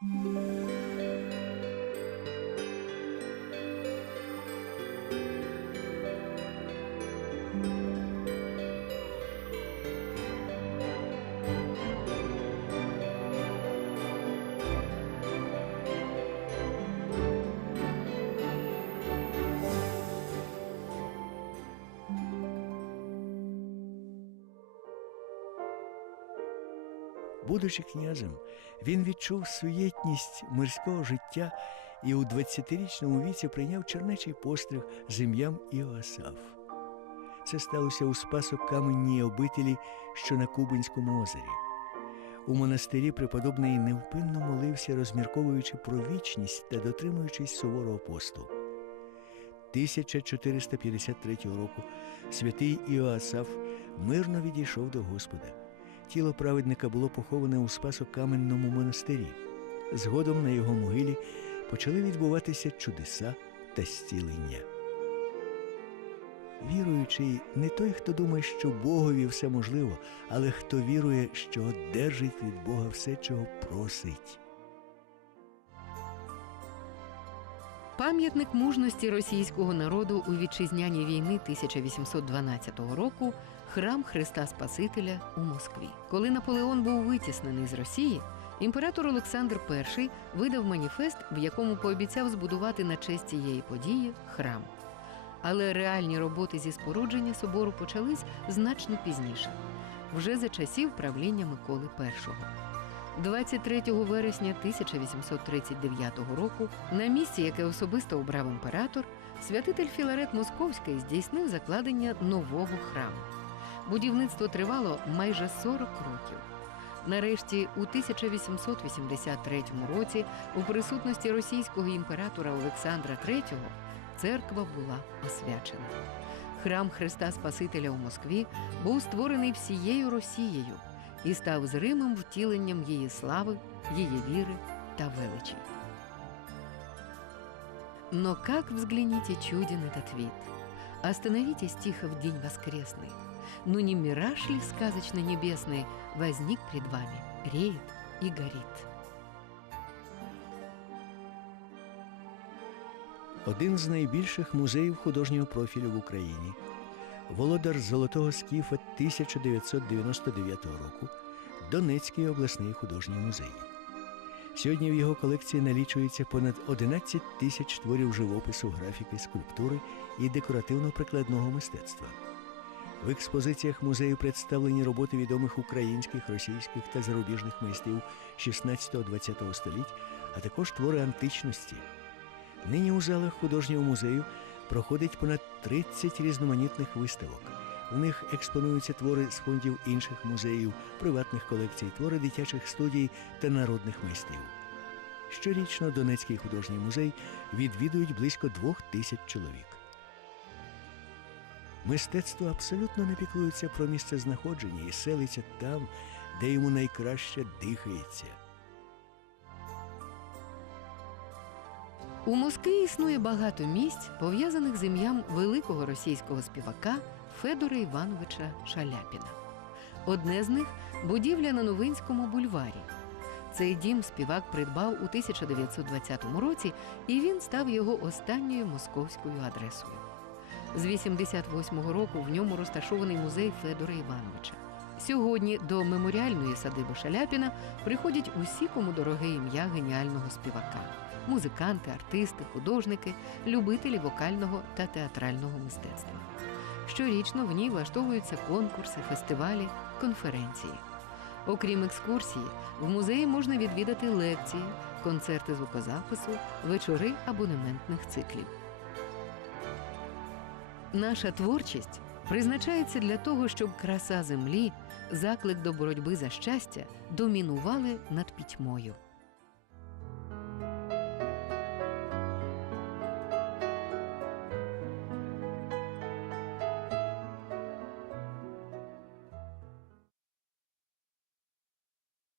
Música Будучи князем, він відчув суєтність мирського життя і у 20-річному віці прийняв чернечий постриг з ім'ям Іоасаф. Це сталося у спасок каменній обителі, що на Кубинському озері. У монастирі преподобний невпинно молився, розмірковуючи про вічність та дотримуючись суворого посту. 1453 року святий Іоасаф мирно відійшов до Господа. Тіло праведника було поховане у Спасокаменному монастирі. Згодом на його могилі почали відбуватися чудеса та зцілення. Віруючий не той, хто думає, що Богові все можливо, але хто вірує, що одержить від Бога все, чого просить. Пам'ятник мужності російського народу у вітчизняній війни 1812 року храм Христа Спасителя у Москві. Коли Наполеон був витіснений з Росії, імператор Олександр І видав маніфест, в якому пообіцяв збудувати на честь цієї події храм. Але реальні роботи зі спорудження собору почались значно пізніше, вже за часів правління Миколи І. 23 вересня 1839 року на місці, яке особисто обрав імператор, святитель Філарет Московський здійснив закладення нового храму. Будівництво тривало майже 40 років. Нарешті, у 1883 році, у присутності російського імператора Олександра III церква була освячена. Храм Христа Спасителя у Москві був створений всією Росією і став зримим втіленням її слави, її віри та величі. Но как взгляните чуден этот вид? Остановитесь тихо в день воскресный. Ну не мираж ли сказочно-небесный возник пред вами, реет и горит? Один з найбільших музеїв художнього профілю в Україні. Володар Золотого Скіфа 1999 року Донецький обласний художній музей. Сьогодні в його колекції налічується понад 11 тисяч творів живопису, графіки, скульптури і декоративно-прикладного мистецтва. В експозиціях музею представлені роботи відомих українських, російських та зарубіжних майстрів 16-20 століть, а також твори античності. Нині у залах художнього музею проходить понад 30 різноманітних виставок. В них експонуються твори з фондів інших музеїв, приватних колекцій, твори дитячих студій та народних майстрів. Щорічно Донецький художній музей відвідують близько двох тисяч чоловік. Мистецтво абсолютно не піклується про місце знаходження і селиться там, де йому найкраще дихається. У Москві існує багато місць, пов'язаних з ім'ям великого російського співака Федора Івановича Шаляпіна. Одне з них будівля на Новинському бульварі. Цей дім співак придбав у 1920 році, і він став його останньою московською адресою. З 88-го року в ньому розташований музей Федора Івановича. Сьогодні до меморіальної садиби Шаляпіна приходять усі, кому дороге ім'я геніального співака музиканти, артисти, художники, любителі вокального та театрального мистецтва. Щорічно в ній влаштовуються конкурси, фестивалі, конференції. Окрім екскурсії, в музеї можна відвідати лекції, концерти звукозапису, вечори абонементних циклів. Наша творчість призначається для того, щоб краса землі, заклик до боротьби за щастя домінували над пітьмою.